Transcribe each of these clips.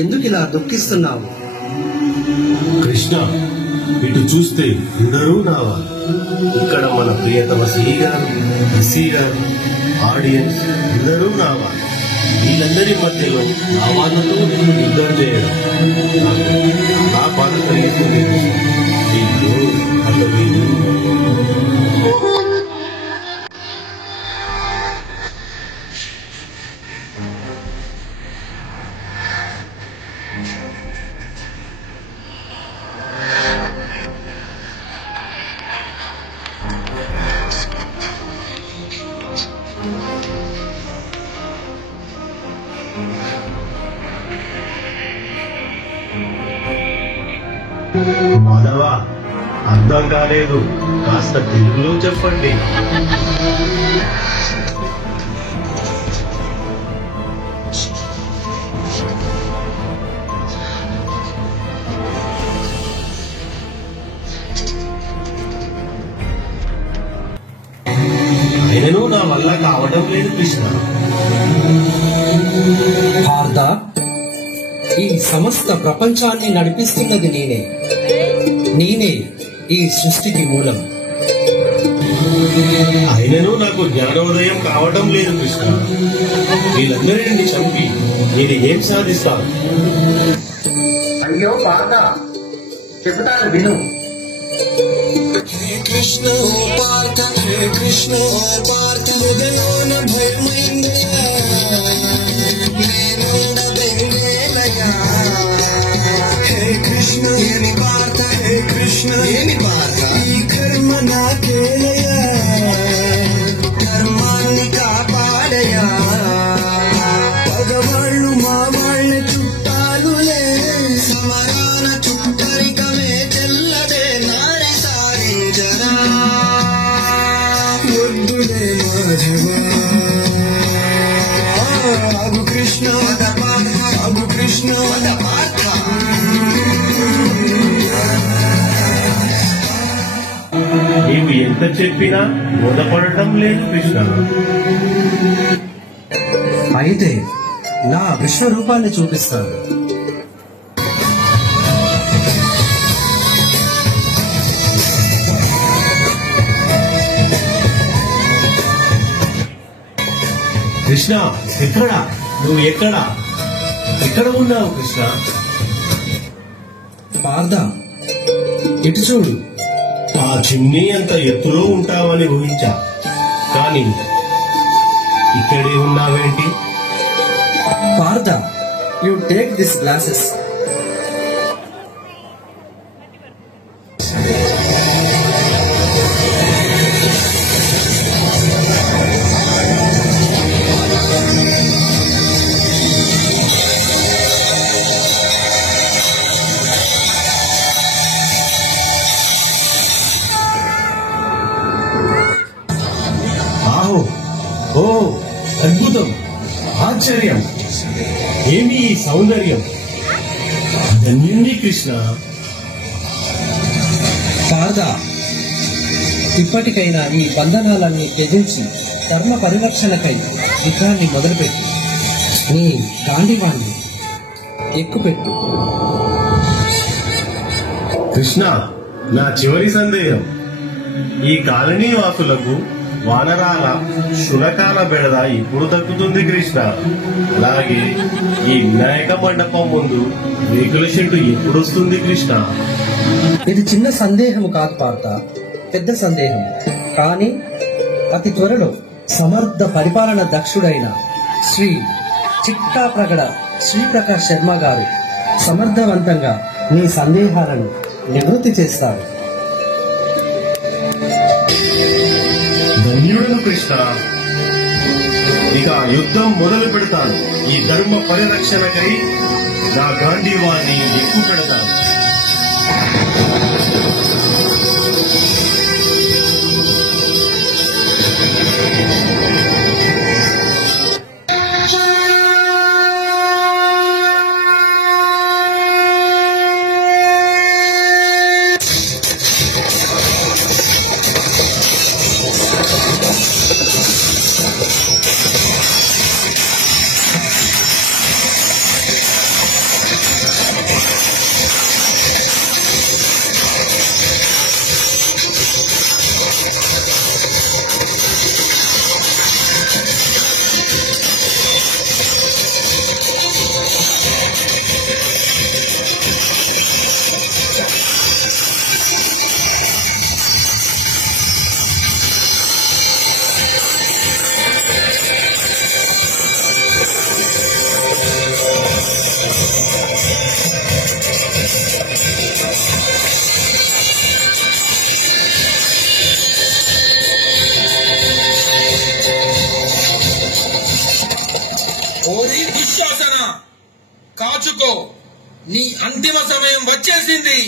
ఎందుకు ఇలా దుఃఖిస్తున్నావు? కృష్ణ, ఇటు చూస్తే అందరూ రావాలి. ఇక్కడ మన ప్రియతమ శ్రీ గారు, ఎస్సీ గారు, ఆడియన్స్ అందరూ రావాలి. వీళ్ళందరి మధ్యలో ఆ వాళ్ళతో నేను యుద్ధం చేయడం నా బాధ కలిగిస్తుంది. వీళ్ళు అట్లా వీళ్ళు మాధవ, అర్థం కాలేదు, కాస్త తెలుగులో చెప్పండి. ఆయనను నా వల్ల కావడం లేదు కృష్ణ. పార్థ, ఈ సమస్త ప్రపంచాన్ని నడిపిస్తున్నది నేనే. నేనే ఈ సృష్టికి మూలం. ఆయనను నాకు జ్ఞానోదయం కావడం లేదు కృష్ణ. వీళ్ళందరినీ చంపి నేను ఏం సాధిస్తాను? అయ్యో పార్థ, చెబుతాను విను. కృష్ణ పార్థ, కృష్ణ పార్థ, హృదయోన కృష్ణ ఏమి పార్థ, హే కృష్ణ ఏమి పార్థ, ఈ కర్మ నాకేలయా, ధర్మాన్ని కాపాడయా. పగవాళ్ళు మా వాళ్ళ చుట్టాలులే, సమరాన చుట్టరికమే చెల్లదే, నారి సారించరా వద్దులే మాధవా. అగు కృష్ణ అగు కృష్ణ పార్థ. నీవు ఎంత చెప్పినా బోధపడటం లేదు కృష్ణ. అయితే నా విశ్వరూపాన్ని చూపిస్తాను. కృష్ణ, ఎక్కడా నువ్వు? ఎక్కడా? ఎక్కడ ఉన్నావు కృష్ణ? పార్థ, ఇటు చూడు. ఆ చిమ్నీ అంత ఎత్తులో ఉంటావని ఊహించా, కానీ ఇక్కడే ఉన్నావేంటి? Partha, you take this glasses. ఓ అద్భుతం, ఆశ్చర్యం! ఏమి ఈ సౌందర్యం! ధన్యుణ్ణి కృష్ణ. పార్థ, ఇప్పటికైనా ఈ బంధనాలన్నీ త్యజించి ధర్మ పరిరక్షణకై యుద్ధాన్ని మొదలుపెట్టి నీ గాంధీవాన్ని ఎక్కుపెట్టు. కృష్ణ, నా చివరి సందేహం, ఈ కాలనీ వాసులకు వానరాల శునకాల బెడద ఇప్పుడు తగ్గుతుంది కృష్ణ? అలాగే ఈ వినాయక మండపం ముందు రేకుల షెడ్డు ఎప్పుడు వస్తుంది కృష్ణ? ఇది చిన్న సందేహం కాదు పార్థ, పెద్ద సందేహం. కానీ అతి త్వరలో సమర్థ పరిపాలన దక్షుడైన శ్రీ చిట్టా ప్రగడ శ్రీప్రకాష్ శర్మ గారు సమర్థవంతంగా నీ సందేహాలను నివృత్తి చేస్తారు. ధన్యుడును కృష్ణ. ఇక యుద్ధం మొదలు పెడతాను. ఈ ధర్మ పరిరక్షణకై నా గాంధీవాన్ని ఎక్కువ పెడతాను. కాచుకో, నీ అంతిమ సమయం వచ్చేసింది.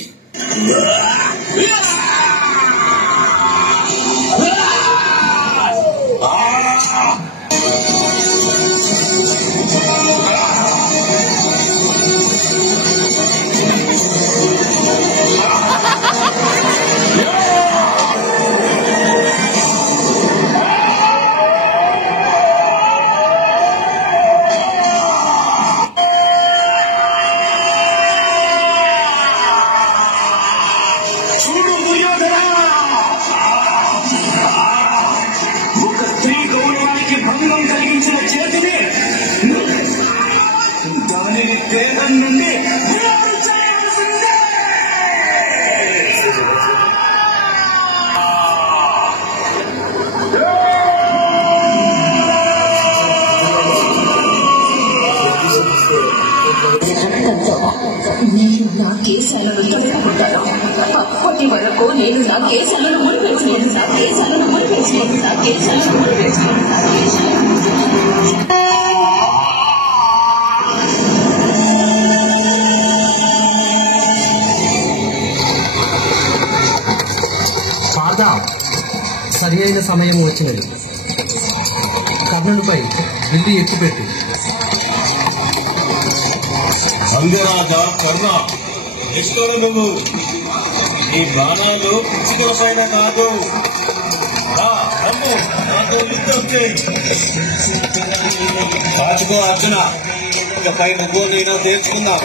నేను నా కేశాలను తొలగుకుంటాను. అప్పటి వరకు నేను నా కేశాలను ముడివేసి పాత సరి అయిన సమయం వచ్చినది. కర్ణునిపై విల్లు ఎత్తిపెట్టు. అంగరాజా కర్ణ, నిష్ఠుడు నువ్వు. నీ బాణాలు పిచ్చికల పైన కాదు. నాతో యుద్ధం చేయి. కాచుకో అర్జున, ఇకపై నువ్వు నేను తేల్చుకుందాం.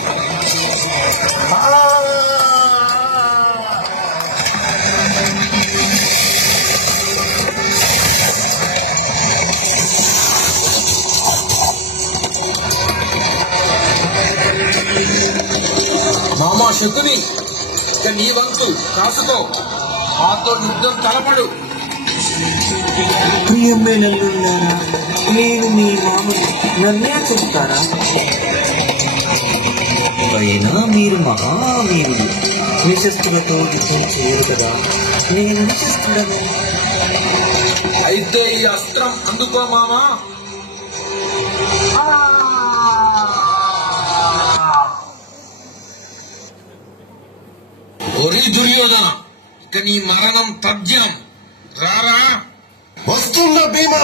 మామా శకుని, ఇక నీ వంతు కాసుకో. మాతో యుద్ధం తలపడు. ప్రియమైనల్లున్నారా, నేను మీ మామని నన్నే చెప్తారా? అయినా మీరు మహావీరులు, నిశస్త్రులతో యుద్ధం చేయరు కదా. నేను నిశస్త్రుడను. అయితే ఈ అస్త్రం అందుకో మామా. ఒరి దుర్యోధన, ఇక నీ మరణం తథ్యం. రారా. వస్తున్న భీమా.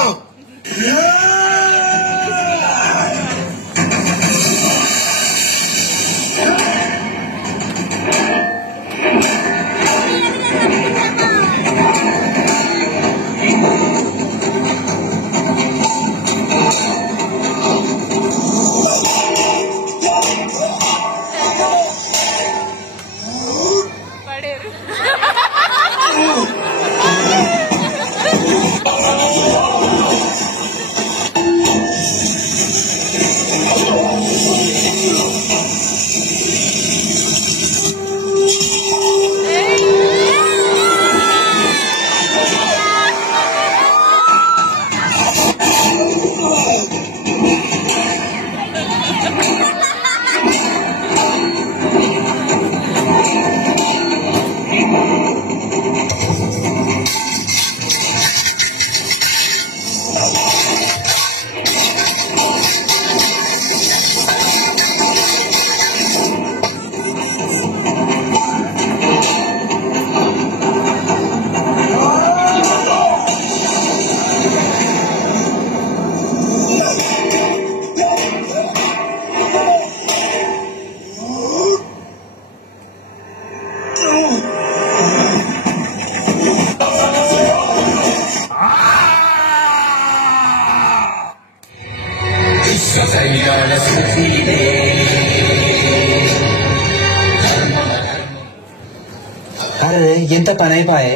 అరే ఎంత పని అయిపోయే,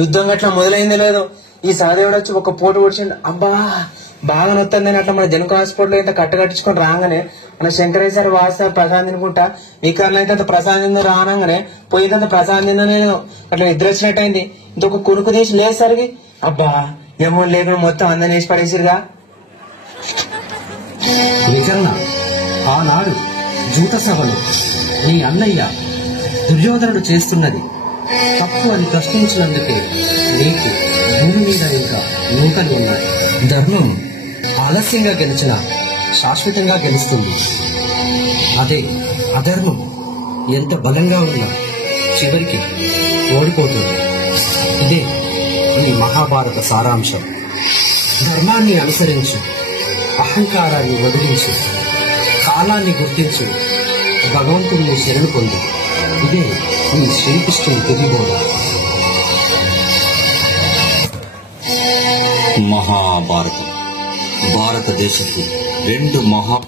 యుద్ధం గట్లా మొదలైందో లేదో. ఈ సహదేవుడు వచ్చి ఒక పోటు పొడిచిండు. అబ్బా బాగా నొత్తందని అట్లా మన జనక హాస్పిటల్ ఇంత కట్టుకట్టించుకొని రాగానే మన శంకరయ్య సార్ వాట్సాప్ ప్రసాద్ తినుకుంటా వికర్లు అయితే అంత ప్రసాద్ తిందో రాగానే పోయిందంత ప్రసాద్ తిందో నేను అట్లా నిద్ర వచ్చినట్టయింది. ఇంకొక కునుకు తీసి లేసరికి అబ్బా ఏమో లేకుండా మొత్తం అందరిని వేసి పడేసిరుగా. నిజంగా ఆనాడు జూత సభలో నీ అన్నయ్య దుర్యోధనుడు చేస్తున్నది తప్పు అని ప్రశ్నించినందుకే నీకు భూమి మీద ఇంకా నూకలు ఉన్నాయి. ధర్మం ఆలస్యంగా గెలిచిన శాశ్వతంగా గెలుస్తుంది. అదే అధర్మం ఎంత బలంగా ఉన్నా చివరికి ఓడిపోతుంది. ఇదే ఈ మహాభారత సారాంశం. ధర్మాన్ని అనుసరించు, అహంకారాన్ని వదిలించు, కాలాన్ని గుర్తించు, భగవంతుడిని శరణు పొందు. ఇదే ఈ శ్రీకృష్ణుని తెలియబోధ. మహాభారతం భారతదేశపు 2 మహా